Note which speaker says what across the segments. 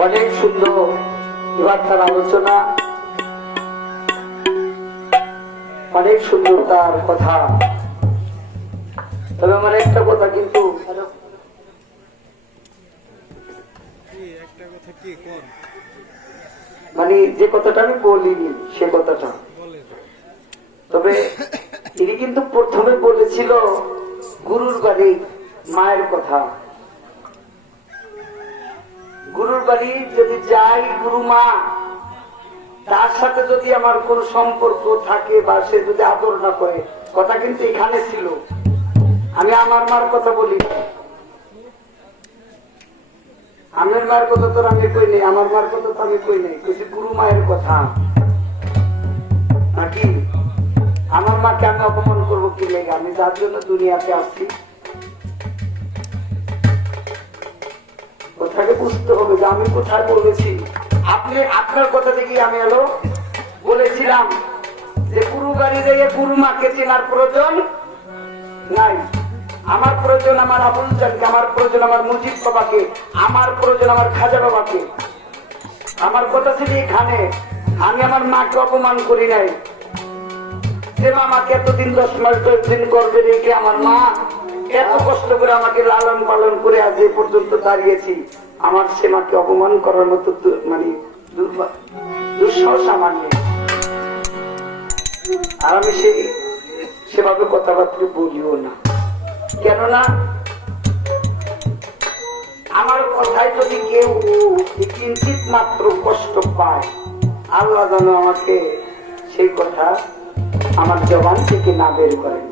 Speaker 1: অনেক সুন্দর। এবার তার আলোচনা। অনেক সুন্দর তার কথা। তবে আমার একটা কথা কিন্তু
Speaker 2: কি একটা কথা কি কোন?
Speaker 1: মানে যে কথাটা আমি বলিনি সে কথাটা। তবে তিনি কিন্তু প্রথমে বলেছিল গুরুর বাড়ি মায়ের কথা। গুরুর বাড়ি যদি যাই গুরু মা তার সাথে যদি আমার কোন সম্পর্ক থাকে বা সে যদি আদর না করে, কথা কিন্তু এখানে ছিল। আমি আমার মার কথা বলি। আমার মায়ের কথা তো আমি কই নাই, আমার মার কথা তো আমি কই নাই, কইছি গুরু মায়ের কথা। নাকি? আমার মাকে আমি অপমান করব কি লেগে? আমি যার জন্য দুনিয়াতে আসছি বুঝতে হবে যে আমি কোথায় বলেছি। আপনি আপনার কথা থেকে আমি এলো, বলেছিলাম যে গুরু বাড়ি দিয়ে গুরু মাকে চেনার প্রয়োজন নাই। আমার প্রয়োজন আমার আবুল জানকে, আমার প্রয়োজন আমার মুজিব বাবাকে, আমার প্রয়োজন আমার খাজা বাবাকে। আমার কথা ছিল এখানে আমি আমার মাকে অপমান করি নাই, যে মা আমাকে এতদিন দশ মাস দশ দিন গর্বে রেখে আমার মা এত কষ্ট করে আমাকে লালন পালন করে আজ এ পর্যন্ত দাঁড়িয়েছি। আমার সে মাকে অপমান করার মতো মানে দুঃসাহস আমার নেই। আর আমি সেই সেভাবে কথাবার্তা বলিও না। কেননা আমার কথায় যদি কেউ কিঞ্চিত মাত্র কষ্ট পায়, আল্লাহ যেন আমাকে সেই কথা আমার জবান থেকে না বের করেন।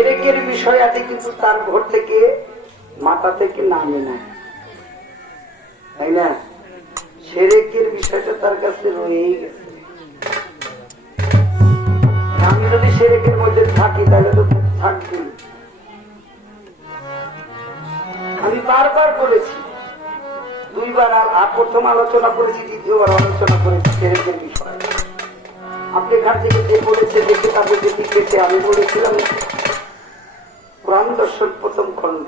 Speaker 1: সেরেকের বিষয় আছে, কিন্তু তার ঘর থেকে মাথা থেকে নামে না। তাই না? সেরেকের বিষয়টা তার কাছে রয়েই গেছে। আমি যদি সেরেকের মধ্যে থাকি, তাহলে তো থাকবি আমি বারবার বলেছি, দুইবার আর প্রথম আলোচনা করেছি, দ্বিতীয়বার আলোচনা করেছি সেরেকের বিষয়। আপনি এখান থেকে যে বলেছে দেখে তাদের যে লিখেছে আমি বলেছিলাম প্রথম খণ্ড।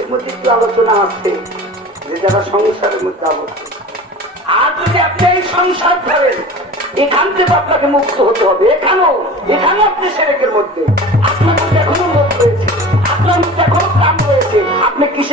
Speaker 1: এর মধ্যে একটু আলোচনা আছে, যে যারা সংসারের মধ্যে আবদ্ধ। আর যদি আপনি এই সংসার ধরেন এখান থেকে আপনাকে মুক্ত হতে হবে। এখানেও এখানেও আপনি সেরেকের মধ্যে। আপনার মধ্যে এখনও মুক্ত রয়েছে। আপনার মধ্যে এখনও প্রাণ রয়েছে। আপনি কিসের